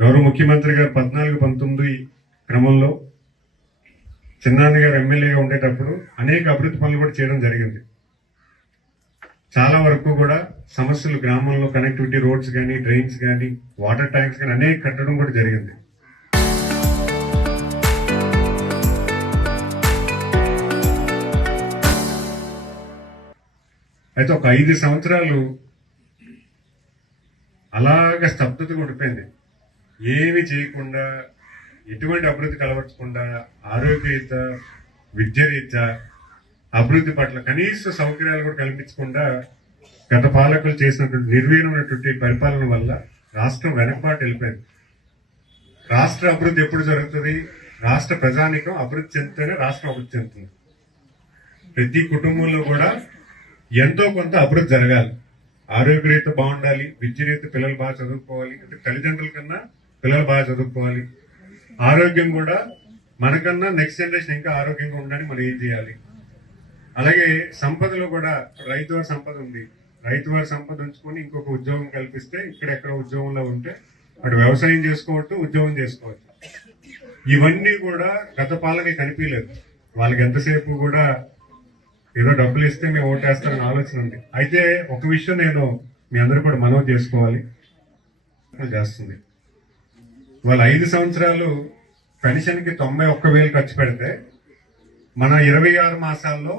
గౌరవ ముఖ్యమంత్రి గారు 14-19 క్రమంలో చిన్నాన్న గారు ఎమ్మెల్యేగా ఉండేటప్పుడు అనేక అభివృద్ధి పనులు కూడా చేయడం జరిగింది. చాలా వరకు కూడా సమస్యలు గ్రామంలో కనెక్టివిటీ రోడ్స్ కానీ, డ్రైన్స్ కానీ, వాటర్ ట్యాంక్స్ కానీ అనేక కట్టడం కూడా జరిగింది. అయితే ఒక 5 సంవత్సరాలు అలాగ స్తబ్దతగా ఉండిపోయింది. ఏమి చేయకుండా, ఎటువంటి అభివృద్ధి కలవచ్చకుండా, ఆరోగ్యరీత, విద్యారీత, అభివృద్ధి పట్ల కనీస సౌకర్యాలు కూడా కల్పించకుండా గత పాలకులు చేసినటువంటి నిర్వీర్యమైనటువంటి పరిపాలన వల్ల రాష్ట్రం వెనకబాటు వెళ్ళిపోయింది. రాష్ట్ర అభివృద్ధి ఎప్పుడు జరుగుతుంది? రాష్ట్ర ప్రజానికం అభివృద్ధి చెందితేనే రాష్ట్రం అభివృద్ధి చెందుతుంది. ప్రతి కుటుంబంలో కూడా ఎంతో కొంత అభివృద్ధి జరగాలి. ఆరోగ్యరీత బాగుండాలి, విద్యారీత పిల్లలు బాగా చదువుకోవాలి, అంటే తల్లిదండ్రుల కన్నా పిల్లలు బాగా చదువుకోవాలి. ఆరోగ్యం కూడా మనకన్నా నెక్స్ట్ జనరేషన్ ఇంకా ఆరోగ్యంగా ఉండడానికి మనం ఏం చేయాలి. అలాగే సంపదలో కూడా రైతువారి సంపద ఉంది. రైతువారి సంపద ఉంచుకొని ఇంకొక ఉద్యోగం కల్పిస్తే ఇక్కడెక్కడ ఉద్యోగంలో ఉంటే అటు వ్యవసాయం చేసుకోవచ్చు, ఉద్యోగం చేసుకోవచ్చు. ఇవన్నీ కూడా గత పాలనకి కనిపించలేదు. వాళ్ళకి ఎంతసేపు కూడా ఏదో డబ్బులు ఇస్తే మేము ఓటేస్తారని ఆలోచన ఉంది. అయితే ఒక విషయం నేను మీ అందరూ కూడా మనవి చేసుకోవాలి చేస్తుంది. వాళ్ళ 5 సంవత్సరాలు పెన్షన్కి 91,000 ఖర్చు పెడితే మన 26 మాసాల్లో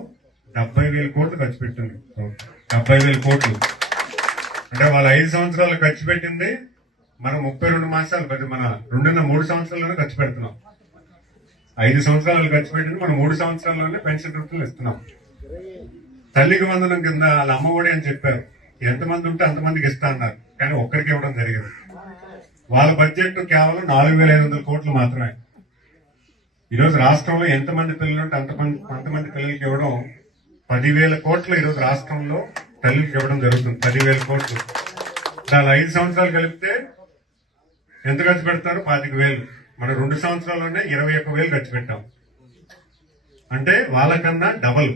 70,000 కోట్లు ఖర్చు పెట్టింది. 70,000 కోట్లు అంటే వాళ్ళ 5 సంవత్సరాలు ఖర్చు పెట్టింది మనం 32 మాసాలు, మన 3 సంవత్సరాల్లోనే ఖర్చు పెడుతున్నాం. 5 సంవత్సరాలు ఖర్చు పెట్టింది మనం 3 సంవత్సరాల్లోనే పెన్షన్ రూపంలో ఇస్తున్నాం. తల్లికి వందనం కింద వాళ్ళ అమ్మఒడి అని చెప్పారు. ఎంతమంది ఉంటే అంతమందికి ఇస్తా అన్నారు, కానీ ఒక్కరికి ఇవ్వడం జరిగింది. వాళ్ళ బడ్జెట్ కేవలం 4,500 కోట్లు మాత్రమే. ఈరోజు రాష్ట్రంలో ఎంతమంది పిల్లలు ఉంటే అంతమంది పిల్లలకి ఇవ్వడం 10,000 కోట్లు ఈరోజు రాష్ట్రంలో తల్లికి ఇవ్వడం జరుగుతుంది. 10,000 కోట్లు. చాలా 5 సంవత్సరాలు కలిపితే ఎంత ఖర్చు పెడతారు? 25,000. మనం 2 సంవత్సరాల్లోనే 21,000 ఖర్చు పెట్టాం. అంటే వాళ్ళకన్నా డబల్,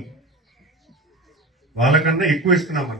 వాళ్ళకన్నా ఎక్కువ ఇస్తున్నాం.